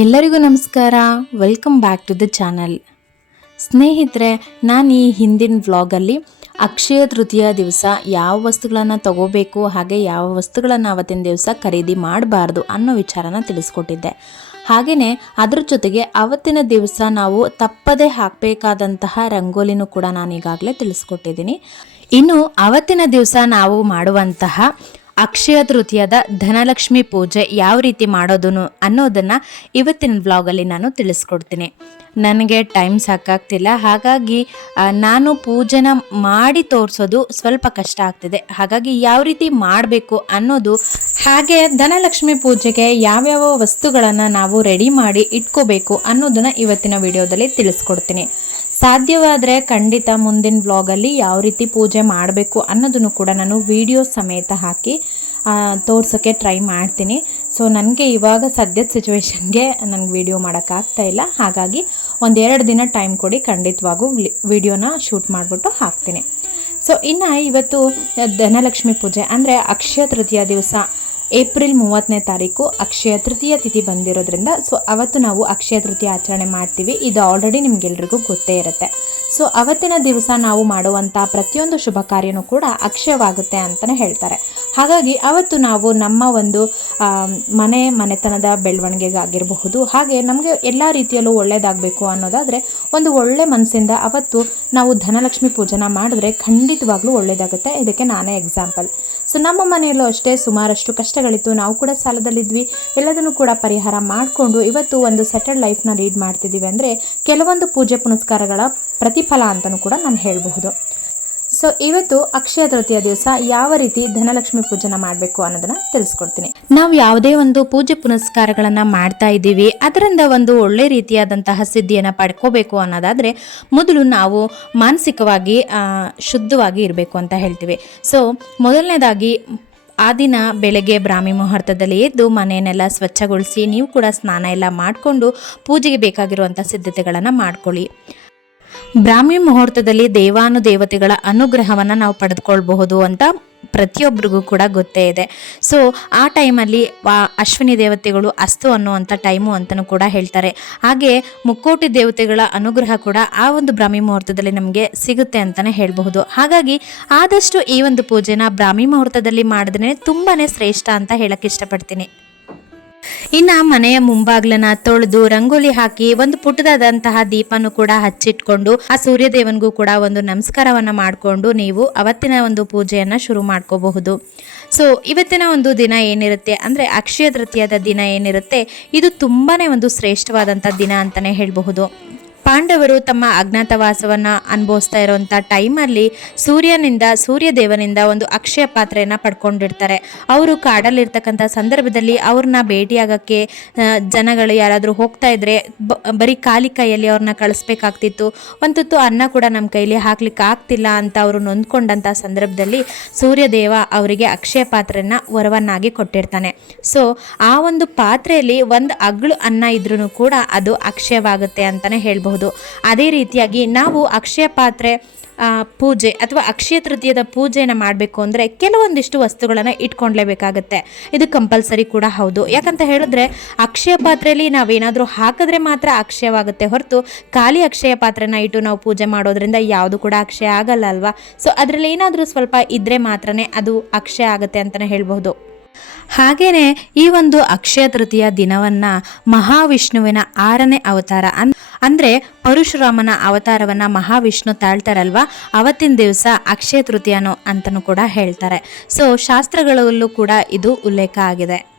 ಎಲ್ಲರಿಗೂ ನಮಸ್ಕಾರ. Welcome back to the channel ಸ್ನೇಹಿತರೆ, ನಾನು ಈ ಹಿಂದಿನ ವ್ಲಾಗಲ್ಲಿ ಅಕ್ಷಯ ತೃತೀಯ ದಿವಸ ಯಾವ ವಸ್ತುಗಳನ್ನು ತಗೋಬೇಕು, ಹಾಗೆ ಯಾವ ವಸ್ತುಗಳನ್ನು ಅವತ್ತಿನ ದಿವಸ ಖರೀದಿ ಮಾಡಬಾರ್ದು ಅನ್ನೋ ವಿಚಾರನ ತಿಳಿಸ್ಕೊಟ್ಟಿದ್ದೆ. ಹಾಗೆಯೇ ಅದರ ಜೊತೆಗೆ ಅವತ್ತಿನ ದಿವಸ ನಾವು ತಪ್ಪದೇ ಹಾಕಬೇಕಾದಂತಹ ರಂಗೋಲಿನೂ ಕೂಡ ನಾನು ಈಗಾಗಲೇ ತಿಳಿಸ್ಕೊಟ್ಟಿದ್ದೀನಿ. ಇನ್ನು ಅವತ್ತಿನ ದಿವಸ ನಾವು ಮಾಡುವಂತಹ ಅಕ್ಷಯ ತೃತೀಯದ ಧನಲಕ್ಷ್ಮಿ ಪೂಜೆ ಯಾವ ರೀತಿ ಮಾಡೋದು ಅನ್ನೋದನ್ನ ಇವತ್ತಿನ ವ್ಲಾಗಲ್ಲಿ ನಾನು ತಿಳಿಸ್ಕೊಡ್ತೀನಿ. ನನಗೆ ಟೈಮ್ ಸಾಕಾಗ್ತಿಲ್ಲ, ಹಾಗಾಗಿ ನಾನು ಪೂಜೆನ ಮಾಡಿ ತೋರಿಸೋದು ಸ್ವಲ್ಪ ಕಷ್ಟ ಆಗ್ತಿದೆ. ಹಾಗಾಗಿ ಯಾವ ರೀತಿ ಮಾಡಬೇಕು ಅನ್ನೋದು ಹಾಗೆ ಧನಲಕ್ಷ್ಮಿ ಪೂಜೆಗೆ ಯಾವ್ಯಾವ ವಸ್ತುಗಳನ್ನು ನಾವು ರೆಡಿ ಮಾಡಿ ಇಟ್ಕೋಬೇಕು ಅನ್ನೋದನ್ನು ಇವತ್ತಿನ ವಿಡಿಯೋದಲ್ಲಿ ತಿಳಿಸ್ಕೊಡ್ತೀನಿ. ಸಾಧ್ಯವಾದರೆ ಖಂಡಿತ ಮುಂದಿನ ವ್ಲಾಗಲ್ಲಿ ಯಾವ ರೀತಿ ಪೂಜೆ ಮಾಡಬೇಕು ಅನ್ನೋದನ್ನು ಕೂಡ ನಾನು ವಿಡಿಯೋ ಸಮೇತ ಹಾಕಿ ತೋರ್ಸೋಕ್ಕೆ ಟ್ರೈ ಮಾಡ್ತೀನಿ. ಸೊ ನನಗೆ ಇವಾಗ ಸದ್ಯದ ಸಿಚುವೇಶನ್ಗೆ ನನಗೆ ವಿಡಿಯೋ ಮಾಡೋಕ್ಕಾಗ್ತಾ ಇಲ್ಲ. ಹಾಗಾಗಿ ಒಂದೆರಡು ದಿನ ಟೈಮ್ ಕೊಡಿ, ಖಂಡಿತವಾಗೂ ವಿಡಿಯೋನ ಶೂಟ್ ಮಾಡಿಬಿಟ್ಟು ಹಾಕ್ತೀನಿ. ಸೊ ಇನ್ನು ಇವತ್ತು ಧನಲಕ್ಷ್ಮಿ ಪೂಜೆ ಅಂದರೆ ಅಕ್ಷಯ ತೃತೀಯ ದಿವಸ. ಏಪ್ರಿಲ್ ಮೂವತ್ತನೇ ತಾರೀಕು ಅಕ್ಷಯ ತೃತೀಯ ತಿಥಿ ಬಂದಿರೋದ್ರಿಂದ, ಸೊ ಅವತ್ತು ನಾವು ಅಕ್ಷಯ ತೃತೀಯ ಆಚರಣೆ ಮಾಡ್ತೀವಿ. ಇದು ಆಲ್ರೆಡಿ ನಿಮಗೆಲ್ರಿಗೂ ಗೊತ್ತೇ ಇರುತ್ತೆ. ಸೊ ಅವತ್ತಿನ ದಿವಸ ನಾವು ಮಾಡುವಂಥ ಪ್ರತಿಯೊಂದು ಶುಭ ಕಾರ್ಯನೂ ಕೂಡ ಅಕ್ಷಯವಾಗುತ್ತೆ ಅಂತಲೇ ಹೇಳ್ತಾರೆ. ಹಾಗಾಗಿ ಅವತ್ತು ನಾವು ನಮ್ಮ ಒಂದು ಮನೆ ಮನೆತನದ ಬೆಳವಣಿಗೆಗಾಗಿರಬಹುದು, ಹಾಗೆ ನಮಗೆ ಎಲ್ಲ ರೀತಿಯಲ್ಲೂ ಒಳ್ಳೆಯದಾಗಬೇಕು ಅನ್ನೋದಾದರೆ, ಒಂದು ಒಳ್ಳೆ ಮನಸ್ಸಿಂದ ಅವತ್ತು ನಾವು ಧನಲಕ್ಷ್ಮಿ ಪೂಜನ ಮಾಡಿದ್ರೆ ಖಂಡಿತವಾಗ್ಲೂ ಒಳ್ಳೆಯದಾಗುತ್ತೆ ಇದಕ್ಕೆ ನಾನೇ ಎಕ್ಸಾಂಪಲ್ ಸೊ ನಮ್ಮ ಮನೆಯಲ್ಲೂ ಅಷ್ಟೇ ಸುಮಾರಷ್ಟು ಕಷ್ಟಗಳಿತ್ತು. ನಾವು ಕೂಡ ಸಾಲದಲ್ಲಿದ್ವಿ. ಎಲ್ಲದನ್ನು ಕೂಡ ಪರಿಹಾರ ಮಾಡಿಕೊಂಡು ಇವತ್ತು ಒಂದು ಸೆಟಲ್ಡ್ ಲೈಫ್ನ ಲೀಡ್ ಮಾಡ್ತಿದ್ದೀವಿ. ಅಂದರೆ ಕೆಲವೊಂದು ಪೂಜೆ ಪುನಸ್ಕಾರಗಳ ಪ್ರತಿಫಲ ಅಂತಲೂ ಕೂಡ ನಾನು ಹೇಳಬಹುದು. ಸೊ ಇವತ್ತು ಅಕ್ಷಯ ತೃತೀಯ ದಿವಸ ಯಾವ ರೀತಿ ಧನಲಕ್ಷ್ಮಿ ಪೂಜನ ಮಾಡಬೇಕು ಅನ್ನೋದನ್ನ ತಿಳಿಸ್ಕೊಡ್ತೀನಿ. ನಾವು ಯಾವುದೇ ಒಂದು ಪೂಜೆ ಪುನಸ್ಕಾರಗಳನ್ನ ಮಾಡ್ತಾ ಇದ್ದೀವಿ. ಅದರಿಂದ ಒಂದು ಒಳ್ಳೆ ರೀತಿಯಾದಂತಹ ಸಿದ್ಧಿಯನ್ನು ಪಡ್ಕೋಬೇಕು ಅನ್ನೋದಾದ್ರೆ ಮೊದಲು ನಾವು ಮಾನಸಿಕವಾಗಿ ಶುದ್ಧವಾಗಿ ಇರಬೇಕು ಅಂತ ಹೇಳ್ತೀವಿ. ಸೊ ಮೊದಲನೇದಾಗಿ ಆ ದಿನ ಬೆಳಗ್ಗೆ ಬ್ರಾಹ್ಮಿ ಮುಹೂರ್ತದಲ್ಲಿ ಎದ್ದು ಮನೆಯನ್ನೆಲ್ಲ ಸ್ವಚ್ಛಗೊಳಿಸಿ ನೀವು ಕೂಡ ಸ್ನಾನ ಎಲ್ಲ ಮಾಡಿಕೊಂಡು ಪೂಜೆಗೆ ಬೇಕಾಗಿರುವಂಥ ಸಿದ್ಧತೆಗಳನ್ನು ಮಾಡ್ಕೊಳ್ಳಿ. ಬ್ರಾಹ್ಮಿ ಮುಹೂರ್ತದಲ್ಲಿ ದೇವಾನುದೇವತೆಗಳ ಅನುಗ್ರಹವನ್ನು ನಾವು ಪಡೆದುಕೊಳ್ಬಹುದು ಅಂತ ಪ್ರತಿಯೊಬ್ಬರಿಗೂ ಕೂಡ ಗೊತ್ತೇ ಇದೆ. ಸೊ ಆ ಟೈಮಲ್ಲಿ ಅಶ್ವಿನಿ ದೇವತೆಗಳು ಅಸ್ತು ಅನ್ನುವಂಥ ಟೈಮು ಅಂತಲೂ ಕೂಡ ಹೇಳ್ತಾರೆ. ಹಾಗೆ ಮುಕ್ಕೋಟಿ ದೇವತೆಗಳ ಅನುಗ್ರಹ ಕೂಡ ಆ ಒಂದು ಬ್ರಾಹ್ಮಿ ಮುಹೂರ್ತದಲ್ಲಿ ನಮಗೆ ಸಿಗುತ್ತೆ ಅಂತಲೇ ಹೇಳಬಹುದು. ಹಾಗಾಗಿ ಆದಷ್ಟು ಈ ಒಂದು ಪೂಜೆನ ಬ್ರಾಹ್ಮಿ ಮುಹೂರ್ತದಲ್ಲಿ ಮಾಡಿದ್ರೆ ತುಂಬಾ ಶ್ರೇಷ್ಠ ಅಂತ ಹೇಳಕ್ಕೆ ಇಷ್ಟಪಡ್ತೀನಿ. ಇನ್ನ ಮನೆಯ ಮುಂಬಾಗ್ಲನ್ನ ತೊಳೆದು ರಂಗೋಲಿ ಹಾಕಿ ಒಂದು ಪುಟ್ಟದಾದಂತಹ ದೀಪನು ಕೂಡ ಹಚ್ಚಿಟ್ಕೊಂಡು ಆ ಸೂರ್ಯ ದೇವನಿಗೂ ಕೂಡ ಒಂದು ನಮಸ್ಕಾರವನ್ನ ಮಾಡಿಕೊಂಡು ನೀವು ಅವತ್ತಿನ ಒಂದು ಪೂಜೆಯನ್ನ ಶುರು ಮಾಡ್ಕೋಬಹುದು. ಸೊ ಇವತ್ತಿನ ಒಂದು ದಿನ ಏನಿರುತ್ತೆ ಅಂದ್ರೆ ಅಕ್ಷಯ ತೃತೀಯದ ದಿನ ಏನಿರುತ್ತೆ, ಇದು ತುಂಬಾನೇ ಒಂದು ಶ್ರೇಷ್ಠವಾದಂಥ ದಿನ ಅಂತಾನೆ ಹೇಳಬಹುದು. ಪಾಂಡವರು ತಮ್ಮ ಅಜ್ಞಾತವಾಸವನ್ನ ಅನುಭವಿಸ್ತಾ ಇರುವಂಥ ಟೈಮಲ್ಲಿ ಸೂರ್ಯನಿಂದ ಸೂರ್ಯದೇವನಿಂದ ಒಂದು ಅಕ್ಷಯ ಪಾತ್ರೆಯನ್ನು ಪಡ್ಕೊಂಡಿರ್ತಾರೆ. ಅವರು ಕಾಡಲ್ಲಿರ್ತಕ್ಕಂಥ ಸಂದರ್ಭದಲ್ಲಿ ಅವ್ರನ್ನ ಭೇಟಿಯಾಗೋಕ್ಕೆ ಜನಗಳು ಯಾರಾದರೂ ಹೋಗ್ತಾ ಇದ್ರೆ ಬರೀ ಖಾಲಿ ಕೈಯಲ್ಲಿ ಅವ್ರನ್ನ ಕಳಿಸ್ಬೇಕಾಗ್ತಿತ್ತು. ಒಂದು ತುತ್ತು ಅನ್ನ ಕೂಡ ನಮ್ಮ ಕೈಲಿ ಹಾಕ್ಲಿಕ್ಕೆ ಆಗ್ತಿಲ್ಲ ಅಂತ ಅವರು ನೊಂದ್ಕೊಂಡಂಥ ಸಂದರ್ಭದಲ್ಲಿ ಸೂರ್ಯದೇವ ಅವರಿಗೆ ಅಕ್ಷಯ ಪಾತ್ರೆನ ವರವನ್ನಾಗಿ ಕೊಟ್ಟಿರ್ತಾನೆ. ಸೊ, ಆ ಒಂದು ಪಾತ್ರೆಯಲ್ಲಿ ಒಂದು ಅಗ್ಳು ಅನ್ನ ಇದ್ರೂ ಕೂಡ ಅದು ಅಕ್ಷಯವಾಗುತ್ತೆ ಅಂತಲೇ ಹೇಳ್ಬಹುದು. ಅದೇ ರೀತಿಯಾಗಿ ನಾವು ಅಕ್ಷಯ ಪಾತ್ರೆ ಪೂಜೆ ಅಥವಾ ಅಕ್ಷಯ ತೃತೀಯದ ಪೂಜೆನ ಮಾಡಬೇಕು ಅಂದರೆ ಕೆಲವೊಂದಿಷ್ಟು ವಸ್ತುಗಳನ್ನು ಇಟ್ಕೊಂಡ್ಲೇಬೇಕಾಗತ್ತೆ. ಇದು ಕಂಪಲ್ಸರಿ ಕೂಡ ಹೌದು. ಯಾಕಂತ ಹೇಳಿದ್ರೆ ಅಕ್ಷಯ ಪಾತ್ರೆಯಲ್ಲಿ ನಾವೇನಾದರೂ ಹಾಕಿದ್ರೆ ಮಾತ್ರ ಅಕ್ಷಯವಾಗುತ್ತೆ ಹೊರತು ಖಾಲಿ ಅಕ್ಷಯ ಪಾತ್ರೆನ ಇಟ್ಟು ನಾವು ಪೂಜೆ ಮಾಡೋದ್ರಿಂದ ಯಾವುದು ಕೂಡ ಅಕ್ಷಯ ಆಗಲ್ಲ ಅಲ್ವಾ? ಸೊ ಅದರಲ್ಲಿ ಏನಾದರೂ ಸ್ವಲ್ಪ ಇದ್ದರೆ ಮಾತ್ರನೇ ಅದು ಅಕ್ಷಯ ಆಗುತ್ತೆ ಅಂತಲೇ ಹೇಳ್ಬಹುದು. ಹಾಗೆಯೇ ಈ ಒಂದು ಅಕ್ಷಯ ತೃತೀಯ ದಿನವನ್ನು ಮಹಾವಿಷ್ಣುವಿನ ಆರನೇ ಅವತಾರ ಅನ್ ಅಂದ್ರೆ ಪರಶುರಾಮನ ಅವತಾರವನ್ನ ಮಹಾವಿಷ್ಣು ತಾಳ್ತಾರಲ್ವಾ? ಅವತ್ತಿನ ದಿವಸ ಅಕ್ಷಯ ತೃತೀಯನು ಅಂತಲೂ ಕೂಡ ಹೇಳ್ತಾರೆ. ಸೊ ಶಾಸ್ತ್ರಗಳಲ್ಲೂ ಕೂಡ ಇದು ಉಲ್ಲೇಖ ಆಗಿದೆ.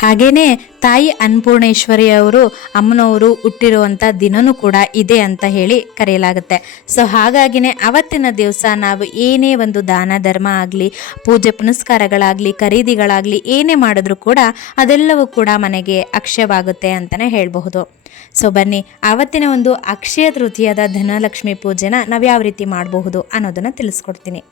ಹಾಗೇನೆ ತಾಯಿ ಅನ್ನಪೂರ್ಣೇಶ್ವರಿ ಅವರು ಅಮ್ಮನವರು ಹುಟ್ಟಿರುವಂಥ ದಿನನೂ ಕೂಡ ಇದೆ ಅಂತ ಹೇಳಿ ಕರೆಯಲಾಗುತ್ತೆ. ಸೊ ಹಾಗಾಗಿನೇ ಅವತ್ತಿನ ದಿವಸ ನಾವು ಏನೇ ಒಂದು ದಾನ ಧರ್ಮ ಆಗಲಿ, ಪೂಜೆ ಪುನಸ್ಕಾರಗಳಾಗಲಿ, ಖರೀದಿಗಳಾಗಲಿ ಏನೇ ಮಾಡಿದ್ರೂ ಕೂಡ ಅದೆಲ್ಲವೂ ಕೂಡ ಮನೆಗೆ ಅಕ್ಷಯವಾಗುತ್ತೆ ಅಂತಲೇ ಹೇಳಬಹುದು. ಸೊ ಬನ್ನಿ ಆವತ್ತಿನ ಒಂದು ಅಕ್ಷಯ ತೃತೀಯದ ಧನಲಕ್ಷ್ಮಿ ಪೂಜೆನ ನಾವು ಯಾವ ರೀತಿ ಮಾಡಬಹುದು ಅನ್ನೋದನ್ನು ತಿಳಿಸ್ಕೊಡ್ತೀನಿ.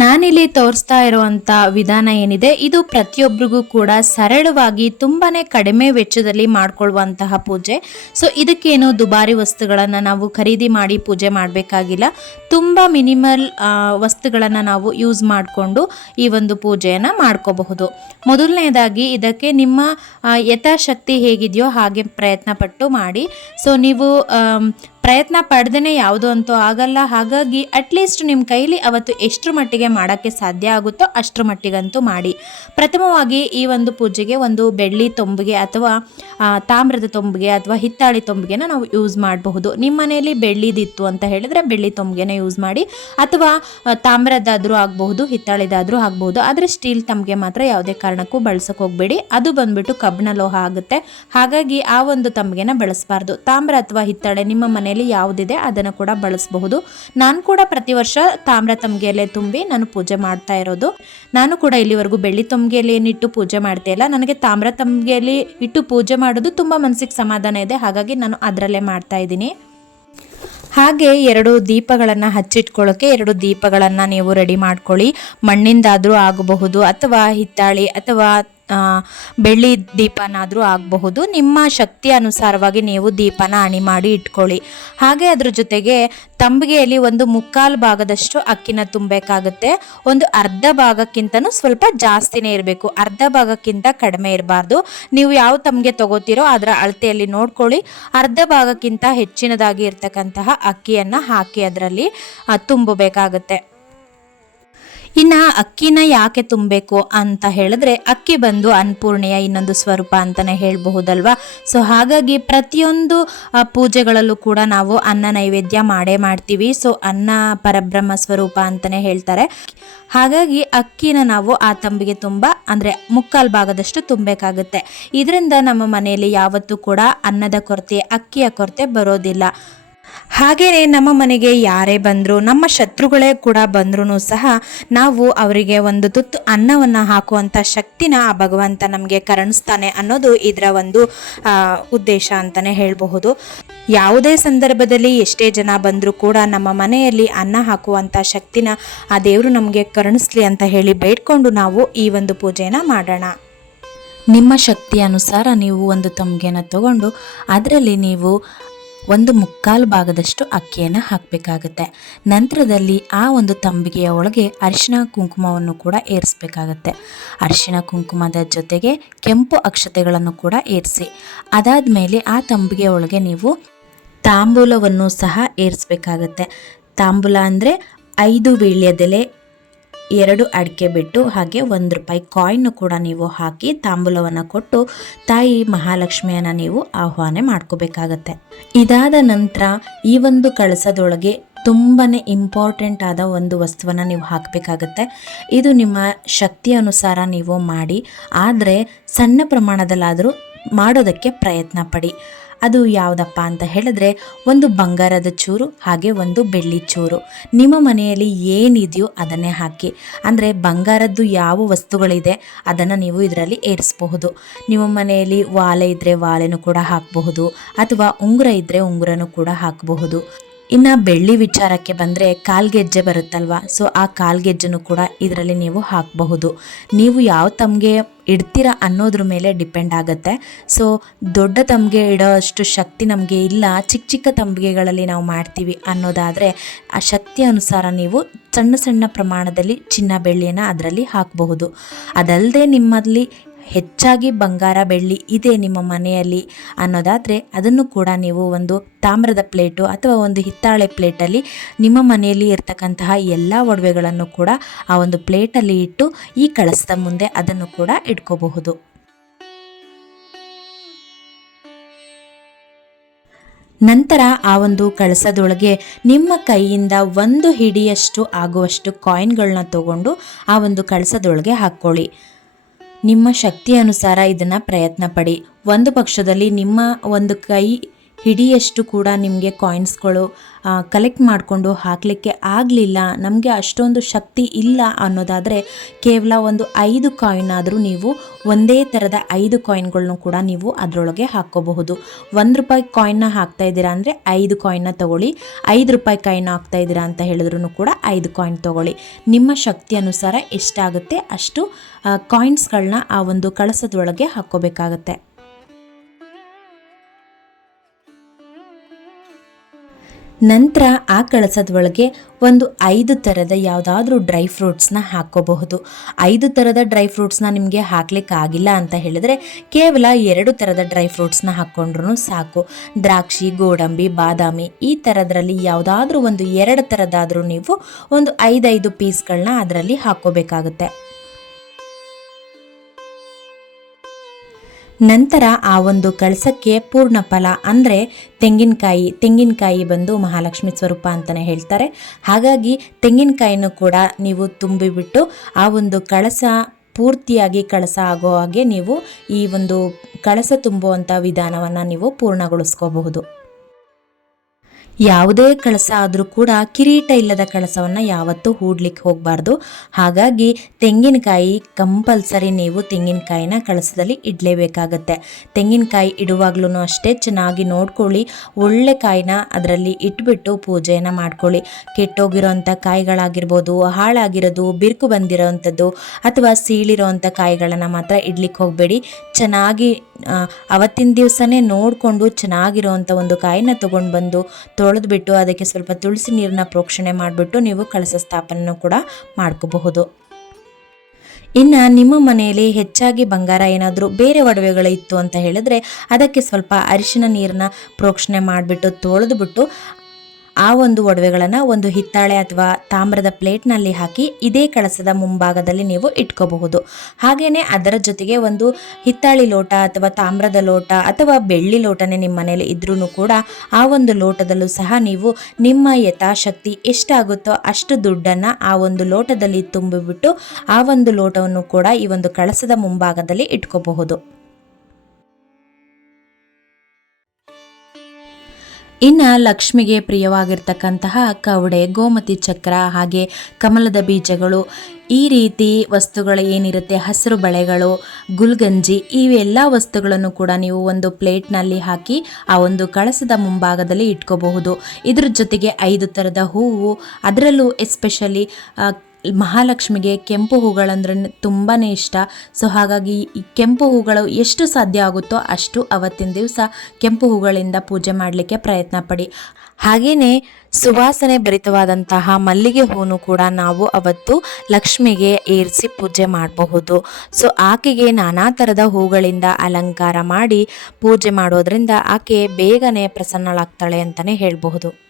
ನಾನಿಲ್ಲಿ ತೋರಿಸ್ತಾ ಇರುವಂತ ವಿಧಾನ ಏನಿದೆ, ಇದು ಪ್ರತಿಯೊಬ್ಬರಿಗೂ ಕೂಡ ಸರಳವಾಗಿ ತುಂಬಾನೇ ಕಡಿಮೆ ವೆಚ್ಚದಲ್ಲಿ ಮಾಡಿಕೊಳ್ಳುವಂತಹ ಪೂಜೆ. ಸೊ ಇದಕ್ಕೇನು ದುಬಾರಿ ವಸ್ತುಗಳನ್ನು ನಾವು ಖರೀದಿ ಮಾಡಿ ಪೂಜೆ ಮಾಡಬೇಕಾಗಿಲ್ಲ. ತುಂಬ ಮಿನಿಮಲ್ ವಸ್ತುಗಳನ್ನು ನಾವು ಯೂಸ್ ಮಾಡಿಕೊಂಡು ಈ ಒಂದು ಪೂಜೆಯನ್ನು ಮಾಡ್ಕೋಬಹುದು. ಮೊದಲನೇದಾಗಿ ಇದಕ್ಕೆ ನಿಮ್ಮ ಯಥಾಶಕ್ತಿ ಹೇಗಿದೆಯೋ ಹಾಗೆ ಪ್ರಯತ್ನ ಪಟ್ಟು ಮಾಡಿ. ಸೊ ನೀವು ಪ್ರಯತ್ನ ಪಡ್ದೇ ಯಾವುದು ಅಂತೂ ಆಗಲ್ಲ. ಹಾಗಾಗಿ ಅಟ್ಲೀಸ್ಟ್ ನಿಮ್ಮ ಕೈಲಿ ಅವತ್ತು ಎಷ್ಟರ ಮಟ್ಟಿಗೆ ಮಾಡೋಕ್ಕೆ ಸಾಧ್ಯ ಆಗುತ್ತೋ ಅಷ್ಟರ ಮಟ್ಟಿಗಂತೂ ಮಾಡಿ. ಪ್ರಥಮವಾಗಿ ಈ ಒಂದು ಪೂಜೆಗೆ ಒಂದು ಬೆಳ್ಳಿ ತೊಂಬಿಗೆ ಅಥವಾ ತಾಮ್ರದ ತೊಂಬಿಗೆ ಅಥವಾ ಹಿತ್ತಾಳಿ ತೊಂಬಿಗೆನ ನಾವು ಯೂಸ್ ಮಾಡಬಹುದು. ನಿಮ್ಮ ಮನೆಯಲ್ಲಿ ಬೆಳ್ಳಿದಿತ್ತು ಅಂತ ಹೇಳಿದ್ರೆ ಬೆಳ್ಳಿ ತೊಂಬಿಗೆನ ಯೂಸ್ ಮಾಡಿ. ಅಥವಾ ತಾಮ್ರದಾದರೂ ಆಗಬಹುದು, ಹಿತ್ತಾಳಿದಾದರೂ ಆಗಬಹುದು. ಆದರೆ ಸ್ಟೀಲ್ ತಂಬಿಗೆ ಮಾತ್ರ ಯಾವುದೇ ಕಾರಣಕ್ಕೂ ಬಳಸಕ್ಕೆ ಹೋಗಬೇಡಿ. ಅದು ಬಂದ್ಬಿಟ್ಟು ಕಬ್ಬಿಣ ಲೋಹ ಆಗುತ್ತೆ. ಹಾಗಾಗಿ ಆ ಒಂದು ತಂಬಿಗೆನ ಬಳಸಬಾರ್ದು. ತಾಮ್ರ ಅಥವಾ ಹಿತ್ತಾಳೆ ನಿಮ್ಮ ಮನೆಯಲ್ಲಿ ಯಾವುದಿದೆ ಅದನ್ನು ಕೂಡ ಬಳಸಬಹುದು. ನಾನು ಕೂಡ ಪ್ರತಿ ವರ್ಷ ತಾಮ್ರ ತಂಬಿಗೆಲೆ ತುಂಬಿ ನಾನು ಪೂಜೆ ಮಾಡ್ತಾ ಇರೋದು. ನಾನು ಕೂಡ ಇಲ್ಲಿವರೆಗೂ ಬೆಳ್ಳಿ ತಮ್ಗೆಯಲ್ಲಿ ಏನಿಟ್ಟು ಪೂಜೆ ಮಾಡ್ತಾ ಇಲ್ಲ. ನನಗೆ ತಾಮ್ರ ತಂಬಿಗೆಲಿ ಇಟ್ಟು ಪೂಜೆ ಮಾಡೋದು ತುಂಬ ಮನಸ್ಸಿಗೆ ಸಮಾಧಾನ ಇದೆ. ಹಾಗಾಗಿ ನಾನು ಅದರಲ್ಲೇ ಮಾಡ್ತಾ ಇದ್ದೀನಿ. ಹಾಗೆ ಎರಡು ದೀಪಗಳನ್ನು ಹಚ್ಚಿಟ್ಕೊಳ್ಳೋಕೆ ಎರಡು ದೀಪಗಳನ್ನು ನೀವು ರೆಡಿ ಮಾಡ್ಕೊಳ್ಳಿ. ಮಣ್ಣಿಂದಾದರೂ ಆಗಬಹುದು ಅಥವಾ ಹಿತ್ತಾಳಿ ಅಥವಾ ಬೆಳ್ಳಿ ದೀಪನಾದರೂ ಆಗಬಹುದು. ನಿಮ್ಮ ಶಕ್ತಿ ಅನುಸಾರವಾಗಿ ನೀವು ದೀಪನ ಅಣಿ ಮಾಡಿ ಇಟ್ಕೊಳ್ಳಿ. ಹಾಗೆ ಅದ್ರ ಜೊತೆಗೆ ತಂಬಿಗೆಯಲ್ಲಿ ಒಂದು ಮುಕ್ಕಾಲು ಭಾಗದಷ್ಟು ಅಕ್ಕಿನ ತುಂಬಬೇಕಾಗುತ್ತೆ. ಒಂದು ಅರ್ಧ ಭಾಗಕ್ಕಿಂತನೂ ಸ್ವಲ್ಪ ಜಾಸ್ತಿನೇ ಇರಬೇಕು. ಅರ್ಧ ಭಾಗಕ್ಕಿಂತ ಕಡಿಮೆ ಇರಬಾರ್ದು. ನೀವು ಯಾವ ತಂಬಿಗೆ ತಗೋತೀರೋ ಅದರ ಅಳತೆಯಲ್ಲಿ ನೋಡ್ಕೊಳ್ಳಿ. ಅರ್ಧ ಭಾಗಕ್ಕಿಂತ ಹೆಚ್ಚಿನದಾಗಿ ಇರ್ತಕ್ಕಂತಹ ಅಕ್ಕಿಯನ್ನು ಹಾಕಿ ಅದರಲ್ಲಿ ತುಂಬಬೇಕಾಗತ್ತೆ. ಇನ್ನ ಅಕ್ಕಿನ ಯಾಕೆ ತುಂಬಬೇಕು ಅಂತ ಹೇಳಿದ್ರೆ ಅಕ್ಕಿ ಬಂದು ಅನ್ನಪೂರ್ಣೆಯ ಇನ್ನೊಂದು ಸ್ವರೂಪ ಅಂತಾನೆ ಹೇಳಬಹುದಲ್ವಾ? ಸೊ ಹಾಗಾಗಿ ಪ್ರತಿಯೊಂದು ಪೂಜೆಗಳಲ್ಲೂ ಕೂಡ ನಾವು ಅನ್ನ ನೈವೇದ್ಯ ಮಾಡೇ ಮಾಡ್ತೀವಿ. ಸೊ ಅನ್ನ ಪರಬ್ರಹ್ಮ ಸ್ವರೂಪ ಅಂತಾನೆ ಹೇಳ್ತಾರೆ. ಹಾಗಾಗಿ ಅಕ್ಕಿನ ನಾವು ಆ ತಂಬಿಗೆ ತುಂಬ, ಅಂದರೆ ಮುಕ್ಕಾಲು ಭಾಗದಷ್ಟು ತುಂಬಬೇಕಾಗುತ್ತೆ. ಇದರಿಂದ ನಮ್ಮ ಮನೆಯಲ್ಲಿ ಯಾವತ್ತೂ ಕೂಡ ಅನ್ನದ ಕೊರತೆ, ಅಕ್ಕಿಯ ಕೊರತೆ ಬರೋದಿಲ್ಲ. ಹಾಗೆಯೇ ನಮ್ಮ ಮನೆಗೆ ಯಾರೇ ಬಂದರೂ, ನಮ್ಮ ಶತ್ರುಗಳೇ ಕೂಡ ಬಂದ್ರೂ ಸಹ ನಾವು ಅವರಿಗೆ ಒಂದು ತುತ್ತು ಅನ್ನವನ್ನು ಹಾಕುವಂಥ ಶಕ್ತಿನ ಆ ಭಗವಂತ ನಮಗೆ ಕರುಣಿಸ್ತಾನೆ ಅನ್ನೋದು ಇದರ ಒಂದು ಉದ್ದೇಶ ಅಂತಲೇ ಹೇಳಬಹುದು. ಯಾವುದೇ ಸಂದರ್ಭದಲ್ಲಿ ಎಷ್ಟೇ ಜನ ಬಂದರೂ ಕೂಡ ನಮ್ಮ ಮನೆಯಲ್ಲಿ ಅನ್ನ ಹಾಕುವಂಥ ಶಕ್ತಿನ ಆ ದೇವರು ನಮಗೆ ಕರುಣಿಸ್ಲಿ ಅಂತ ಹೇಳಿ ಬೇಡ್ಕೊಂಡು ನಾವು ಈ ಒಂದು ಪೂಜೆನ ಮಾಡೋಣ. ನಿಮ್ಮ ಶಕ್ತಿ ಅನುಸಾರ ನೀವು ಒಂದು ತಂಬಿಗೆನ ತಗೊಂಡು, ಅದರಲ್ಲಿ ನೀವು ಒಂದು ಮುಕ್ಕಾಲು ಭಾಗದಷ್ಟು ಅಕ್ಕಿಯನ್ನು ಹಾಕಬೇಕಾಗತ್ತೆ. ನಂತರದಲ್ಲಿ ಆ ಒಂದು ತಂಬಿಗೆಯ ಒಳಗೆ ಅರಿಶಿನ ಕುಂಕುಮವನ್ನು ಕೂಡ ಏರಿಸಬೇಕಾಗುತ್ತೆ. ಅರಿಶಿನ ಕುಂಕುಮದ ಜೊತೆಗೆ ಕೆಂಪು ಅಕ್ಷತೆಗಳನ್ನು ಕೂಡ ಏರಿಸಿ. ಅದಾದ ಮೇಲೆ ಆ ತಂಬಿಗೆಯ ಒಳಗೆ ನೀವು ತಾಂಬೂಲವನ್ನು ಸಹ ಏರಿಸಬೇಕಾಗತ್ತೆ. ತಾಂಬೂಲ ಅಂದರೆ ಐದು ವೀಳ್ಯದೆಲೆ ಎರಡು ಅಡಿಕೆ ಬಿಟ್ಟು ಹಾಗೆ ಒಂದು ರೂಪಾಯಿ ಕಾಯಿನ್ ಕೂಡ ನೀವು ಹಾಕಿ ತಾಂಬೂಲವನ್ನು ಕೊಟ್ಟು ತಾಯಿ ಮಹಾಲಕ್ಷ್ಮಿಯನ್ನು ನೀವು ಆಹ್ವಾನ ಮಾಡ್ಕೋಬೇಕಾಗತ್ತೆ. ಇದಾದ ನಂತರ ಈ ಒಂದು ಕಳಸದೊಳಗೆ ತುಂಬಾ ಇಂಪಾರ್ಟೆಂಟ್ ಆದ ಒಂದು ವಸ್ತುವನ್ನು ನೀವು ಹಾಕಬೇಕಾಗತ್ತೆ. ಇದು ನಿಮ್ಮ ಶಕ್ತಿ ಅನುಸಾರ ನೀವು ಮಾಡಿ, ಆದರೆ ಸಣ್ಣ ಪ್ರಮಾಣದಲ್ಲಾದರೂ ಮಾಡೋದಕ್ಕೆ ಪ್ರಯತ್ನ ಪಡಿ. ಅದು ಯಾವುದಪ್ಪ ಅಂತ ಹೇಳಿದ್ರೆ ಒಂದು ಬಂಗಾರದ ಚೂರು ಹಾಗೆ ಒಂದು ಬೆಳ್ಳಿ ಚೂರು. ನಿಮ್ಮ ಮನೆಯಲ್ಲಿ ಏನಿದೆಯೋ ಅದನ್ನೇ ಹಾಕಿ. ಅಂದರೆ ಬಂಗಾರದ್ದು ಯಾವ ವಸ್ತುಗಳಿದೆ ಅದನ್ನು ನೀವು ಇದರಲ್ಲಿ ಏರಿಸಬಹುದು. ನಿಮ್ಮ ಮನೆಯಲ್ಲಿ ವಾಲೆ ಇದ್ದರೆ ವಾಲೆನೂ ಕೂಡ ಹಾಕಬಹುದು, ಅಥವಾ ಉಂಗುರ ಇದ್ದರೆ ಉಂಗುರನೂ ಕೂಡ ಹಾಕಬಹುದು. ಇನ್ನು ಬೆಳ್ಳಿ ವಿಚಾರಕ್ಕೆ ಬಂದರೆ ಕಾಲ್ಗೆಜ್ಜೆ ಬರುತ್ತಲ್ವಾ, ಸೊ ಆ ಕಾಲ್ಗೆಜ್ಜೆನೂ ಕೂಡ ಇದರಲ್ಲಿ ನೀವು ಹಾಕಬಹುದು. ನೀವು ಯಾವ ತಮಗೆ ಇಡ್ತೀರಾ ಅನ್ನೋದ್ರ ಮೇಲೆ ಡಿಪೆಂಡ್ ಆಗುತ್ತೆ. ಸೊ ದೊಡ್ಡ ತಂಬಿಗೆ ಇಡೋ ಅಷ್ಟು ಶಕ್ತಿ ನಮಗೆ ಇಲ್ಲ, ಚಿಕ್ಕ ಚಿಕ್ಕ ತಂಬಿಗೆಗಳಲ್ಲಿ ನಾವು ಮಾಡ್ತೀವಿ ಅನ್ನೋದಾದರೆ, ಆ ಶಕ್ತಿ ಅನುಸಾರ ನೀವು ಸಣ್ಣ ಸಣ್ಣ ಪ್ರಮಾಣದಲ್ಲಿ ಚಿನ್ನ ಬೆಳ್ಳಿಯನ್ನು ಅದರಲ್ಲಿ ಹಾಕಬಹುದು. ಅದಲ್ಲದೆ ನಿಮ್ಮಲ್ಲಿ ಹೆಚ್ಚಾಗಿ ಬಂಗಾರ ಬೆಳ್ಳಿ ಇದೆ ನಿಮ್ಮ ಮನೆಯಲ್ಲಿ ಅನ್ನೋದಾದರೆ ಅದನ್ನು ಕೂಡ ನೀವು ಒಂದು ತಾಮ್ರದ ಪ್ಲೇಟು ಅಥವಾ ಒಂದು ಹಿತ್ತಾಳೆ ಪ್ಲೇಟಲ್ಲಿ ನಿಮ್ಮ ಮನೆಯಲ್ಲಿ ಇರ್ತಕ್ಕಂತಹ ಎಲ್ಲ ಒಡವೆಗಳನ್ನು ಕೂಡ ಆ ಒಂದು ಪ್ಲೇಟಲ್ಲಿ ಇಟ್ಟು ಈ ಕಳಸದ ಮುಂದೆ ಅದನ್ನು ಕೂಡ ಇಟ್ಕೋಬಹುದು. ನಂತರ ಆ ಒಂದು ಕಳಸದೊಳಗೆ ನಿಮ್ಮ ಕೈಯಿಂದ ಒಂದು ಹಿಡಿಯಷ್ಟು ಆಗುವಷ್ಟು ಕಾಯಿನ್ಗಳನ್ನ ತಗೊಂಡು ಆ ಒಂದು ಕಳಸದೊಳಗೆ ಹಾಕ್ಕೊಳ್ಳಿ ನಿಮ್ಮ ಶಕ್ತಿ ಅನುಸಾರ ಇದನ್ನ ಪ್ರಯತ್ನ ಪಡಿ ಒಂದು ಪಕ್ಷದಲ್ಲಿ ನಿಮ್ಮ ಒಂದು ಕೈ ಹಿಡಿಯಷ್ಟು ಕೂಡ ನಿಮಗೆ ಕಾಯಿನ್ಸ್ಗಳು ಕಲೆಕ್ಟ್ ಮಾಡಿಕೊಂಡು ಹಾಕಲಿಕ್ಕೆ ಆಗಲಿಲ್ಲ. ನಮಗೆ ಅಷ್ಟೊಂದು ಶಕ್ತಿ ಇಲ್ಲ ಅನ್ನೋದಾದರೆ ಕೇವಲ ಒಂದು ಐದು ಕಾಯಿನ್ ಆದರೂ ನೀವು ಒಂದೇ ಥರದ ಐದು ಕಾಯಿನ್ಗಳನ್ನು ಕೂಡ ನೀವು ಅದರೊಳಗೆ ಹಾಕ್ಕೋಬಹುದು ಒಂದು ರೂಪಾಯಿ ಕಾಯಿನ್ನ ಹಾಕ್ತಾ ಇದ್ದೀರಾ ಅಂದರೆ ಐದು ಕಾಯಿನ್ನ ತಗೊಳ್ಳಿ. ಐದು ರೂಪಾಯಿ ಕಾಯಿನ್ ಹಾಕ್ತಾ ಇದ್ದೀರಾ ಅಂತ ಹೇಳಿದ್ರು ಕೂಡ ಐದು ಕಾಯಿನ್ ತಗೊಳ್ಳಿ. ನಿಮ್ಮ ಶಕ್ತಿ ಅನುಸಾರ ಎಷ್ಟಾಗುತ್ತೆ ಅಷ್ಟು ಕಾಯಿನ್ಸ್ಗಳನ್ನ ಆ ಒಂದು ಕಳಸದೊಳಗೆ ಹಾಕ್ಕೋಬೇಕಾಗತ್ತೆ ನಂತರ ಆ ಕಳಸದ ಒಳಗೆ ಒಂದು ಐದು ಥರದ ಯಾವುದಾದ್ರೂ ಡ್ರೈ ಫ್ರೂಟ್ಸ್ನ ಹಾಕ್ಕೋಬಹುದು ಐದು ಥರದ ಡ್ರೈ ಫ್ರೂಟ್ಸ್ನ ನಿಮಗೆ ಹಾಕ್ಲಿಕ್ಕೆ ಆಗಿಲ್ಲ ಅಂತ ಹೇಳಿದ್ರೆ ಕೇವಲ ಎರಡು ಥರದ ಡ್ರೈ ಫ್ರೂಟ್ಸ್ನ ಹಾಕ್ಕೊಂಡ್ರೂ ಸಾಕು. ದ್ರಾಕ್ಷಿ, ಗೋಡಂಬಿ, ಬಾದಾಮಿ ಈ ಥರದ್ರಲ್ಲಿ ಯಾವುದಾದ್ರೂ ಒಂದು ಎರಡು ಥರದಾದರೂ ನೀವು ಒಂದು ಐದೈದು ಪೀಸ್ಗಳನ್ನ ಅದರಲ್ಲಿ ಹಾಕ್ಕೋಬೇಕಾಗುತ್ತೆ ನಂತರ ಆ ಒಂದು ಕಳಸಕ್ಕೆ ಪೂರ್ಣ ಫಲ ಅಂದರೆ ತೆಂಗಿನಕಾಯಿ ತೆಂಗಿನಕಾಯಿ ಬಂದು ಮಹಾಲಕ್ಷ್ಮಿ ಸ್ವರೂಪ ಅಂತಲೇ ಹೇಳ್ತಾರೆ. ಹಾಗಾಗಿ ತೆಂಗಿನಕಾಯಿನೂ ಕೂಡ ನೀವು ತುಂಬಿಬಿಟ್ಟು ಆ ಒಂದು ಕಳಸ ಪೂರ್ತಿಯಾಗಿ ಕಳಸ ಆಗೋ ಹಾಗೆ ನೀವು ಈ ಒಂದು ಕಳಸ ತುಂಬುವಂಥ ವಿಧಾನವನ್ನು ನೀವು ಪೂರ್ಣಗೊಳಿಸ್ಕೋಬಹುದು. ಯಾವುದೇ ಕಳಸ ಆದರೂ ಕೂಡ ಕಿರೀಟ ಇಲ್ಲದ ಕಳಸವನ್ನು ಯಾವತ್ತೂ ಹೂಡ್ಲಿಕ್ಕೆ ಹೋಗಬಾರ್ದು. ಹಾಗಾಗಿ ತೆಂಗಿನಕಾಯಿ ಕಂಪಲ್ಸರಿ ನೀವು ತೆಂಗಿನಕಾಯಿನ ಕಳಸದಲ್ಲಿ ಇಡಲೇಬೇಕಾಗತ್ತೆ. ತೆಂಗಿನಕಾಯಿ ಇಡುವಾಗ್ಲೂ ಅಷ್ಟೇ ಚೆನ್ನಾಗಿ ನೋಡ್ಕೊಳ್ಳಿ. ಒಳ್ಳೆ ಕಾಯಿನ ಅದರಲ್ಲಿ ಇಟ್ಬಿಟ್ಟು ಪೂಜೆಯನ್ನು ಮಾಡ್ಕೊಳ್ಳಿ. ಕೆಟ್ಟೋಗಿರೋಂಥ ಕಾಯಿಗಳಾಗಿರ್ಬೋದು, ಹಾಳಾಗಿರೋದು, ಬಿರುಕು ಬಂದಿರೋವಂಥದ್ದು ಅಥವಾ ಸೀಳಿರೋವಂಥ ಕಾಯಿಗಳನ್ನು ಮಾತ್ರ ಇಡ್ಲಿಕ್ಕೆ ಹೋಗಬೇಡಿ. ಚೆನ್ನಾಗಿ ಅವತ್ತಿನ ದಿವಸನೇ ನೋಡಿಕೊಂಡು ಚೆನ್ನಾಗಿರೋವಂಥ ಒಂದು ಕಾಯಿನ ತೊಗೊಂಡು ಬಂದು ತೊಳೆದ್ಬಿಟ್ಟು ಅದಕ್ಕೆ ಸ್ವಲ್ಪ ತುಳಸಿ ನೀರನ್ನ ಪ್ರೋಕ್ಷಣೆ ಮಾಡಿಬಿಟ್ಟು ನೀವು ಕಳಸ ಸ್ಥಾಪನೆಯನ್ನು ಕೂಡ ಮಾಡ್ಕೋಬಹುದು. ಇನ್ನು ನಿಮ್ಮ ಮನೆಯಲ್ಲಿ ಹೆಚ್ಚಾಗಿ ಬಂಗಾರ ಏನಾದರೂ ಬೇರೆ ಒಡವೆಗಳು ಇತ್ತು ಅಂತ ಹೇಳಿದ್ರೆ ಅದಕ್ಕೆ ಸ್ವಲ್ಪ ಅರಿಶಿನ ನೀರನ್ನ ಪ್ರೋಕ್ಷಣೆ ಮಾಡಿಬಿಟ್ಟು ತೊಳೆದ್ಬಿಟ್ಟು ಆ ಒಂದು ಒಡವೆಗಳನ್ನು ಒಂದು ಹಿತ್ತಾಳೆ ಅಥವಾ ತಾಮ್ರದ ಪ್ಲೇಟ್ನಲ್ಲಿ ಹಾಕಿ ಇದೇ ಕಳಸದ ಮುಂಭಾಗದಲ್ಲಿ ನೀವು ಇಟ್ಕೋಬಹುದು. ಹಾಗೆಯೇ ಅದರ ಜೊತೆಗೆ ಒಂದು ಹಿತ್ತಾಳಿ ಲೋಟ ಅಥವಾ ತಾಮ್ರದ ಲೋಟ ಅಥವಾ ಬೆಳ್ಳಿ ಲೋಟನೇ ನಿಮ್ಮ ಮನೇಲಿ ಇದ್ರೂ ಕೂಡ ಆ ಒಂದು ಲೋಟದಲ್ಲೂ ಸಹ ನೀವು ನಿಮ್ಮ ಯಥಾಶಕ್ತಿ ಎಷ್ಟಾಗುತ್ತೋ ಅಷ್ಟು ದುಡ್ಡನ್ನು ಆ ಒಂದು ಲೋಟದಲ್ಲಿ ತುಂಬಿಬಿಟ್ಟು ಆ ಒಂದು ಲೋಟವನ್ನು ಕೂಡ ಈ ಒಂದು ಕಳಸದ ಮುಂಭಾಗದಲ್ಲಿ ಇಟ್ಕೋಬಹುದು. ಇನ್ನು ಲಕ್ಷ್ಮಿಗೆ ಪ್ರಿಯವಾಗಿರ್ತಕ್ಕಂತಹ ಕವಡೆ, ಗೋಮತಿ ಚಕ್ರ ಹಾಗೆ ಕಮಲದ ಬೀಜಗಳು, ಈ ರೀತಿ ವಸ್ತುಗಳು ಏನಿರುತ್ತೆ, ಹಸಿರು ಬಳೆಗಳು, ಗುಲ್ಗಂಜಿ ಇವೆಲ್ಲ ವಸ್ತುಗಳನ್ನು ಕೂಡ ನೀವು ಒಂದು ಪ್ಲೇಟ್ನಲ್ಲಿ ಹಾಕಿ ಆ ಒಂದು ಕಳಸದ ಮುಂಭಾಗದಲ್ಲಿ ಇಟ್ಕೋಬಹುದು. ಇದ್ರ ಜೊತೆಗೆ ಐದು ಥರದ ಹೂವು, ಅದರಲ್ಲೂ ಎಸ್ಪೆಷಲಿ ಮಹಾಲಕ್ಷ್ಮಿಗೆ ಕೆಂಪು ಹೂಗಳಂದ್ರೆ ತುಂಬಾ ಇಷ್ಟ. ಸೊ ಹಾಗಾಗಿ ಈ ಕೆಂಪು ಹೂಗಳು ಎಷ್ಟು ಸಾಧ್ಯ ಆಗುತ್ತೋ ಅಷ್ಟು ಅವತ್ತಿನ ದಿವಸ ಕೆಂಪು ಹೂಗಳಿಂದ ಪೂಜೆ ಮಾಡಲಿಕ್ಕೆ ಪ್ರಯತ್ನ ಪಡಿ. ಹಾಗೆಯೇ ಸುವಾಸನೆ ಭರಿತವಾದಂತಹ ಮಲ್ಲಿಗೆ ಹೂನು ಕೂಡ ನಾವು ಅವತ್ತು ಲಕ್ಷ್ಮಿಗೆ ಏರಿಸಿ ಪೂಜೆ ಮಾಡಬಹುದು. ಸೊ ಆಕೆಗೆ ನಾನಾ ಥರದ ಹೂಗಳಿಂದ ಅಲಂಕಾರ ಮಾಡಿ ಪೂಜೆ ಮಾಡೋದ್ರಿಂದ ಆಕೆ ಬೇಗನೆ ಪ್ರಸನ್ನಳಾಗ್ತಾಳೆ ಅಂತಲೇ ಹೇಳಬಹುದು.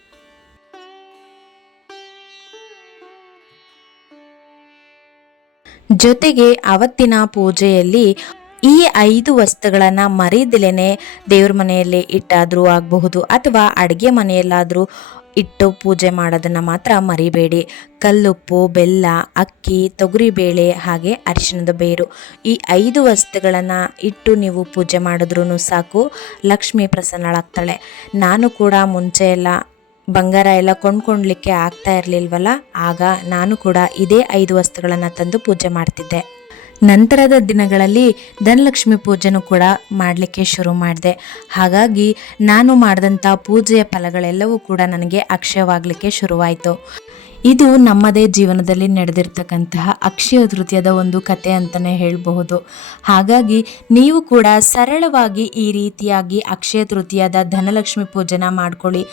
ಜೊತೆಗೆ ಅವತ್ತಿನ ಪೂಜೆಯಲ್ಲಿ ಈ ಐದು ವಸ್ತುಗಳನ್ನು ಮರಿದಲೇನೆ ದೇವ್ರ ಮನೆಯಲ್ಲಿ ಇಟ್ಟಾದರೂ ಆಗಬಹುದು ಅಥವಾ ಅಡುಗೆ ಮನೆಯಲ್ಲಾದರೂ ಇಟ್ಟು ಪೂಜೆ ಮಾಡೋದನ್ನು ಮಾತ್ರ ಮರಿಬೇಡಿ. ಕಲ್ಲುಪ್ಪು, ಬೆಲ್ಲ, ಅಕ್ಕಿ, ತೊಗರಿಬೇಳೆ ಹಾಗೆ ಅರಿಶಿಣದ ಬೇರು. ಈ ಐದು ವಸ್ತುಗಳನ್ನು ಇಟ್ಟು ನೀವು ಪೂಜೆ ಮಾಡಿದ್ರೂ ಸಾಕು. ಲಕ್ಷ್ಮಿ ಪ್ರಸನ್ನಳಾಗ್ತಾಳೆ. ನಾನು ಕೂಡ ಮುಂಚೆ ಎಲ್ಲ ಬಂಗಾರ ಎಲ್ಲ ಕೊಂಡ್ಕೊಳ್ಲಿಕ್ಕೆ ಆಗ್ತಾ ಇರಲಿಲ್ವಲ್ಲ? ಆಗ ನಾನು ಕೂಡ ಇದೇ ಐದು ವಸ್ತುಗಳನ್ನು ತಂದು ಪೂಜೆ ಮಾಡ್ತಿದ್ದೆ. ನಂತರದ ದಿನಗಳಲ್ಲಿ ಧನಲಕ್ಷ್ಮಿ ಪೂಜೆನೂ ಕೂಡ ಮಾಡಲಿಕ್ಕೆ ಶುರು ಮಾಡಿದೆ. ಹಾಗಾಗಿ ನಾನು ಮಾಡಿದಂಥ ಪೂಜೆಯ ಫಲಗಳೆಲ್ಲವೂ ಕೂಡ ನನಗೆ ಅಕ್ಷಯವಾಗಲಿಕ್ಕೆ ಶುರುವಾಯಿತು. ಇದು ನಮ್ಮದೇ ಜೀವನದಲ್ಲಿ ನಡೆದಿರ್ತಕ್ಕಂತಹ ಅಕ್ಷಯ ತೃತೀಯದ ಒಂದು ಕತೆ ಅಂತಲೇ ಹೇಳಬಹುದು. ಹಾಗಾಗಿ ನೀವು ಕೂಡ ಸರಳವಾಗಿ ಈ ರೀತಿಯಾಗಿ ಅಕ್ಷಯ ತೃತೀಯದ ಧನಲಕ್ಷ್ಮಿ ಪೂಜನ ಮಾಡ್ಕೊಳ್ಳಿ.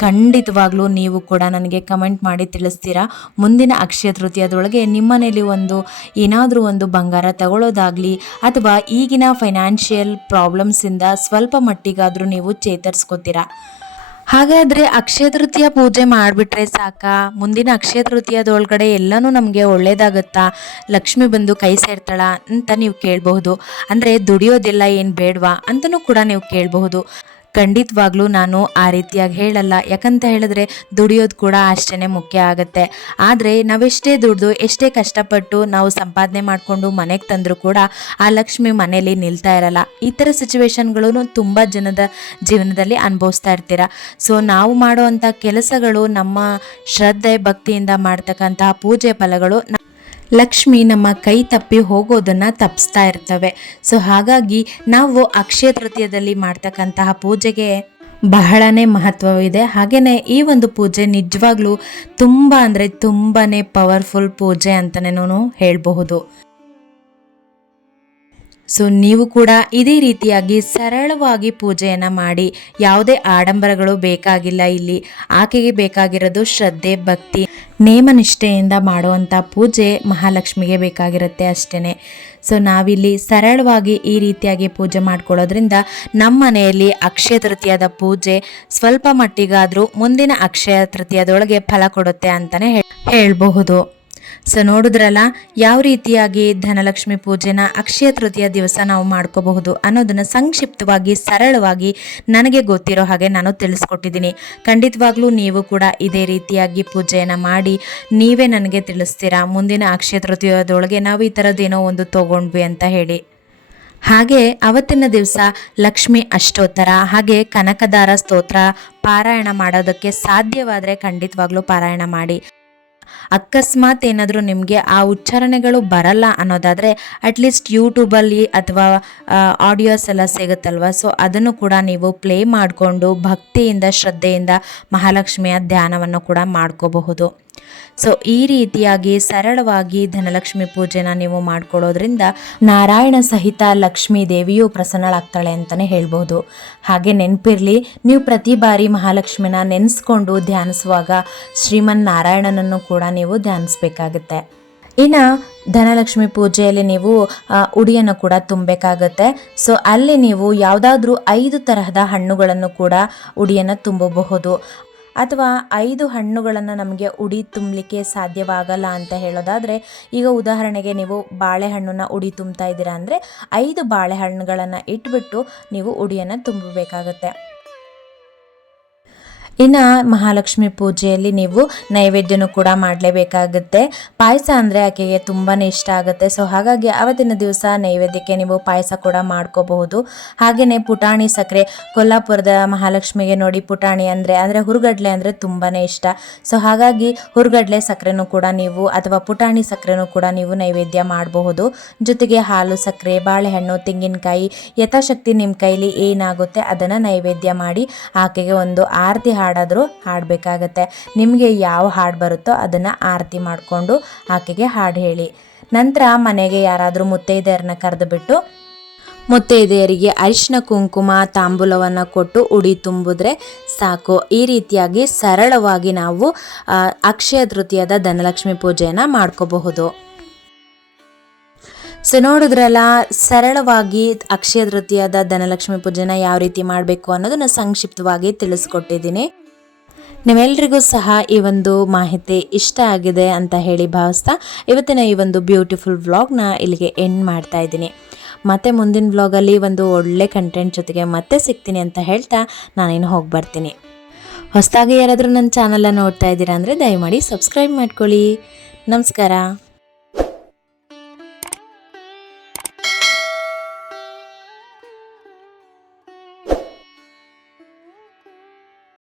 ಖಂಡಿತವಾಗ್ಲೂ ನೀವು ಕೂಡ ನನಗೆ ಕಮೆಂಟ್ ಮಾಡಿ ತಿಳಿಸ್ತೀರಾ? ಮುಂದಿನ ಅಕ್ಷಯ ತೃತೀಯದೊಳಗೆ ನಿಮ್ಮನೇಲಿ ಒಂದು ಏನಾದರೂ ಒಂದು ಬಂಗಾರ ತಗೊಳ್ಳೋದಾಗಲಿ ಅಥವಾ ಈಗಿನ ಫೈನಾನ್ಷಿಯಲ್ ಪ್ರಾಬ್ಲಮ್ಸಿಂದ ಸ್ವಲ್ಪ ಮಟ್ಟಿಗಾದರೂ ನೀವು ಚೇತರಿಸ್ಕೋತೀರಾ? ಹಾಗಾದ್ರೆ ಅಕ್ಷಯ ತೃತೀಯ ಪೂಜೆ ಮಾಡಿಬಿಟ್ರೆ ಸಾಕಾ? ಮುಂದಿನ ಅಕ್ಷಯ ತೃತೀಯದೊಳಗಡೆ ಎಲ್ಲನೂ ನಮಗೆ ಒಳ್ಳೇದಾಗತ್ತಾ? ಲಕ್ಷ್ಮಿ ಬಂದು ಕೈ ಸೇರ್ತಾಳ ಅಂತ ನೀವು ಕೇಳಬಹುದು. ಅಂದರೆ ದುಡಿಯೋದಿಲ್ಲ, ಏನು ಬೇಡವಾ ಅಂತಲೂ ಕೂಡ ನೀವು ಕೇಳಬಹುದು. ಖಂಡಿತವಾಗ್ಲೂ ನಾನು ಆ ರೀತಿಯಾಗಿ ಹೇಳಲ್ಲ. ಯಾಕಂತ ಹೇಳಿದ್ರೆ ದುಡಿಯೋದು ಕೂಡ ಅಷ್ಟೇ ಮುಖ್ಯ ಆಗುತ್ತೆ. ಆದರೆ ನಾವೆಷ್ಟೇ ದುಡ್ದು, ಎಷ್ಟೇ ಕಷ್ಟಪಟ್ಟು ನಾವು ಸಂಪಾದನೆ ಮಾಡಿಕೊಂಡು ಮನೆಗೆ ತಂದರೂ ಕೂಡ ಆ ಲಕ್ಷ್ಮಿ ಮನೆಯಲ್ಲಿ ನಿಲ್ತಾ ಇರಲ್ಲ. ಈ ಥರ ಸಿಚುವೇಶನ್ಗಳೂ ತುಂಬ ಜನದ ಜೀವನದಲ್ಲಿ ಅನುಭವಿಸ್ತಾ ಇರ್ತೀರ. ಸೊ, ನಾವು ಮಾಡುವಂಥ ಕೆಲಸಗಳು ನಮ್ಮ ಶ್ರದ್ಧೆ, ಭಕ್ತಿಯಿಂದ ಮಾಡ್ತಕ್ಕಂತಹ ಪೂಜೆ ಫಲಗಳು ಲಕ್ಷ್ಮಿ ನಮ್ಮ ಕೈ ತಪ್ಪಿ ಹೋಗೋದನ್ನ ತಪ್ಪಿಸ್ತಾ ಇರ್ತವೆ. ಸೊ ಹಾಗಾಗಿ ನಾವು ಅಕ್ಷಯ ತೃತೀಯದಲ್ಲಿ ಮಾಡ್ತಕ್ಕಂತಹ ಪೂಜೆಗೆ ಬಹಳನೇ ಮಹತ್ವವಿದೆ. ಹಾಗೆಯೇ ಈ ಒಂದು ಪೂಜೆ ನಿಜವಾಗ್ಲೂ ತುಂಬ ಅಂದರೆ ತುಂಬಾನೇ ಪವರ್ಫುಲ್ ಪೂಜೆ ಅಂತಲೇ ಹೇಳಬಹುದು. ಸೊ ನೀವು ಕೂಡ ಇದೇ ರೀತಿಯಾಗಿ ಸರಳವಾಗಿ ಪೂಜೆಯನ್ನು ಮಾಡಿ, ಯಾವುದೇ ಆಡಂಬರಗಳು ಬೇಕಾಗಿಲ್ಲ ಇಲ್ಲಿ. ಆಕೆಗೆ ಬೇಕಾಗಿರೋದು ಶ್ರದ್ಧೆ, ಭಕ್ತಿ ನೇಮನಿಷ್ಠೆಯಿಂದ ಮಾಡುವಂಥ ಪೂಜೆ ಮಹಾಲಕ್ಷ್ಮಿಗೆ ಬೇಕಾಗಿರುತ್ತೆ ಅಷ್ಟೇ ಸೊ ನಾವಿಲ್ಲಿ ಸರಳವಾಗಿ ಈ ರೀತಿಯಾಗಿ ಪೂಜೆ ಮಾಡ್ಕೊಳ್ಳೋದ್ರಿಂದ ನಮ್ಮ ಮನೆಯಲ್ಲಿ ಅಕ್ಷಯ ತೃತೀಯದ ಪೂಜೆ ಸ್ವಲ್ಪ ಮಟ್ಟಿಗಾದರೂ ಮುಂದಿನ ಅಕ್ಷಯ ತೃತೀಯದೊಳಗೆ ಫಲ ಕೊಡುತ್ತೆ ಅಂತಲೇ ಹೇಳಬಹುದು. ಸೊ ನೋಡಿದ್ರಲ್ಲ, ಯಾವ ರೀತಿಯಾಗಿ ಧನಲಕ್ಷ್ಮಿ ಪೂಜೆನ ಅಕ್ಷಯ ತೃತೀಯ ದಿವಸ ನಾವು ಮಾಡ್ಕೋಬಹುದು ಅನ್ನೋದನ್ನ ಸಂಕ್ಷಿಪ್ತವಾಗಿ, ಸರಳವಾಗಿ ನನಗೆ ಗೊತ್ತಿರೋ ಹಾಗೆ ನಾನು ತಿಳಿಸ್ಕೊಟ್ಟಿದ್ದೀನಿ. ಖಂಡಿತವಾಗ್ಲೂ ನೀವು ಕೂಡ ಇದೇ ರೀತಿಯಾಗಿ ಪೂಜೆಯನ್ನು ಮಾಡಿ, ನೀವೇ ನನಗೆ ತಿಳಿಸ್ತೀರಾ? ಮುಂದಿನ ಅಕ್ಷಯ ತೃತೀಯದೊಳಗೆ ನಾವು ಈ ಥರದ್ದೇನೋ ಒಂದು ತಗೊಂಡ್ವಿ ಅಂತ ಹೇಳಿ. ಹಾಗೆ ಅವತ್ತಿನ ದಿವಸ ಲಕ್ಷ್ಮಿ ಅಷ್ಟೋತ್ತರ, ಹಾಗೆ ಕನಕದಾರ ಸ್ತೋತ್ರ ಪಾರಾಯಣ ಮಾಡೋದಕ್ಕೆ ಸಾಧ್ಯವಾದರೆ ಖಂಡಿತವಾಗ್ಲೂ ಪಾರಾಯಣ ಮಾಡಿ. ಅಕಸ್ಮಾತ್ ಏನಾದರೂ ನಿಮಗೆ ಆ ಉಚ್ಚಾರಣೆಗಳು ಬರಲ್ಲ ಅನ್ನೋದಾದರೆ ಅಟ್ಲೀಸ್ಟ್ ಯೂಟ್ಯೂಬಲ್ಲಿ ಅಥವಾ ಆಡಿಯೋಸ್ ಎಲ್ಲ ಸಿಗುತ್ತಲ್ವ? ಸೊ ಅದನ್ನು ಕೂಡ ನೀವು ಪ್ಲೇ ಮಾಡಿಕೊಂಡು ಭಕ್ತಿಯಿಂದ, ಶ್ರದ್ಧೆಯಿಂದ ಮಹಾಲಕ್ಷ್ಮಿಯ ಧ್ಯಾನವನ್ನು ಕೂಡ ಮಾಡ್ಕೋಬಹುದು. ಸೊ ಈ ರೀತಿಯಾಗಿ ಸರಳವಾಗಿ ಧನಲಕ್ಷ್ಮಿ ಪೂಜೆನ ನೀವು ಮಾಡ್ಕೊಳ್ಳೋದ್ರಿಂದ ನಾರಾಯಣ ಸಹಿತ ಲಕ್ಷ್ಮೀ ದೇವಿಯು ಪ್ರಸನ್ನಳಾಗ್ತಾಳೆ ಅಂತಾನೆ ಹೇಳ್ಬೋದು. ಹಾಗೆ ನೆನಪಿರಲಿ, ನೀವು ಪ್ರತಿ ಬಾರಿ ಮಹಾಲಕ್ಷ್ಮಿನ ನೆನೆಸ್ಕೊಂಡು ಧ್ಯಾನಿಸುವಾಗ ಶ್ರೀಮನ್ ನಾರಾಯಣನನ್ನು ಕೂಡ ನೀವು ಧ್ಯಾನಿಸ್ಬೇಕಾಗತ್ತೆ. ಇನ್ನು ಧನಲಕ್ಷ್ಮಿ ಪೂಜೆಯಲ್ಲಿ ನೀವು ಉಡಿಯನ್ನು ಕೂಡ ತುಂಬಬೇಕಾಗತ್ತೆ. ಸೊ ಅಲ್ಲಿ ನೀವು ಯಾವುದಾದ್ರೂ ಐದು ತರಹದ ಹಣ್ಣುಗಳನ್ನು ಕೂಡ ಉಡಿಯನ್ನು ತುಂಬಬಹುದು. ಅಥವಾ ಐದು ಹಣ್ಣುಗಳನ್ನು ನಮಗೆ ಉಡಿ ತುಂಬಲಿಕ್ಕೆ ಸಾಧ್ಯವಾಗಲ್ಲ ಅಂತ ಹೇಳೋದಾದರೆ, ಈಗ ಉದಾಹರಣೆಗೆ ನೀವು ಬಾಳೆಹಣ್ಣನ್ನು ಉಡಿ ತುಂಬ್ತಾ ಇದ್ದೀರಾ ಅಂದರೆ, ಐದು ಬಾಳೆಹಣ್ಣುಗಳನ್ನು ಇಟ್ಬಿಟ್ಟು ನೀವು ಉಡಿಯನ್ನು ತುಂಬಬೇಕಾಗತ್ತೆ. ಇನ್ನು ಮಹಾಲಕ್ಷ್ಮಿ ಪೂಜೆಯಲ್ಲಿ ನೀವು ನೈವೇದ್ಯನೂ ಕೂಡ ಮಾಡಲೇಬೇಕಾಗುತ್ತೆ. ಪಾಯಸ ಅಂದರೆ ಆಕೆಗೆ ತುಂಬಾ ಇಷ್ಟ ಆಗುತ್ತೆ. ಸೊ ಹಾಗಾಗಿ ಆವತ್ತಿನ ದಿವಸ ನೈವೇದ್ಯಕ್ಕೆ ನೀವು ಪಾಯಸ ಕೂಡ ಮಾಡ್ಕೋಬಹುದು. ಹಾಗೆಯೇ ಪುಟಾಣಿ ಸಕ್ಕರೆ ಕೊಲ್ಲಾಪುರದ ಮಹಾಲಕ್ಷ್ಮಿಗೆ ನೋಡಿ ಪುಟಾಣಿ ಅಂದರೆ ಅಂದರೆ ಹುರುಗಡ್ಲೆ ಅಂದರೆ ತುಂಬಾ ಇಷ್ಟ. ಸೊ ಹಾಗಾಗಿ ಹುರುಗಡ್ಲೆ ಸಕ್ಕರೆನೂ ಕೂಡ ನೀವು ಅಥವಾ ಪುಟಾಣಿ ಸಕ್ಕರೆನೂ ಕೂಡ ನೀವು ನೈವೇದ್ಯ ಮಾಡಬಹುದು. ಜೊತೆಗೆ ಹಾಲು ಸಕ್ಕರೆ ಬಾಳೆಹಣ್ಣು, ತೆಂಗಿನಕಾಯಿ, ಯಥಾಶಕ್ತಿ ನಿಮ್ಮ ಕೈಲಿ ಏನಾಗುತ್ತೆ ಅದನ್ನು ನೈವೇದ್ಯ ಮಾಡಿ ಆಕೆಗೆ ಒಂದು ಆರತಿ ಹಾಡಾದರೂ ಹಾಡಬೇಕಾಗತ್ತೆ. ನಿಮಗೆ ಯಾವ ಹಾಡು ಬರುತ್ತೋ ಅದನ್ನು ಆರತಿ ಮಾಡಿಕೊಂಡು ಆಕೆಗೆ ಹಾಡು ಹೇಳಿ. ನಂತರ ಮನೆಗೆ ಯಾರಾದರೂ ಮುತ್ತೈದೆಯರನ್ನ ಕರೆದುಬಿಟ್ಟು, ಮುತ್ತೈದೆಯರಿಗೆ ಅರಿಶಿನ ಕುಂಕುಮ, ತಾಂಬೂಲವನ್ನು ಕೊಟ್ಟು ಉಡಿ ತುಂಬಿದ್ರೆ ಸಾಕು. ಈ ರೀತಿಯಾಗಿ ಸರಳವಾಗಿ ನಾವು ಅಕ್ಷಯ ತೃತೀಯದ ಧನಲಕ್ಷ್ಮಿ ಪೂಜೆಯನ್ನು ಮಾಡ್ಕೋಬಹುದು. ಸೊ ನೋಡಿದ್ರಲ್ಲ, ಸರಳವಾಗಿ ಅಕ್ಷಯ ತೃತೀಯದ ಧನಲಕ್ಷ್ಮಿ ಪೂಜೆನ ಯಾವ ರೀತಿ ಮಾಡಬೇಕು ಅನ್ನೋದನ್ನ ಸಂಕ್ಷಿಪ್ತವಾಗಿ ತಿಳಿಸ್ಕೊಟ್ಟಿದ್ದೀನಿ. ನಿಮ್ಮೆಲ್ರಿಗೂ ಸಹ ಈ ಒಂದು ಮಾಹಿತಿ ಇಷ್ಟ ಆಗಿದೆ ಅಂತ ಹೇಳಿ ಭಾವಿಸ್ತಾ, ಇವತ್ತಿನ ಈ ಒಂದು ಬ್ಯೂಟಿಫುಲ್ ವ್ಲಾಗ್ನ ಇಲ್ಲಿಗೆ ಎಂಡ್ ಮಾಡ್ತಾ ಇದ್ದೀನಿ. ಮತ್ತೆ ಮುಂದಿನ ವ್ಲಾಗಲ್ಲಿ ಒಂದು ಒಳ್ಳೆ ಕಂಟೆಂಟ್ ಜೊತೆಗೆ ಮತ್ತೆ ಸಿಗ್ತೀನಿ ಅಂತ ಹೇಳ್ತಾ ನಾನೇನು ಹೋಗಿ ಬರ್ತೀನಿ. ಹೊಸದಾಗಿ ಯಾರಾದರೂ ನನ್ನ ಚಾನಲನ್ನು ನೋಡ್ತಾ ಇದ್ದೀರಾ ಅಂದರೆ ದಯಮಾಡಿ ಸಬ್ಸ್ಕ್ರೈಬ್ ಮಾಡ್ಕೊಳ್ಳಿ. ನಮಸ್ಕಾರ.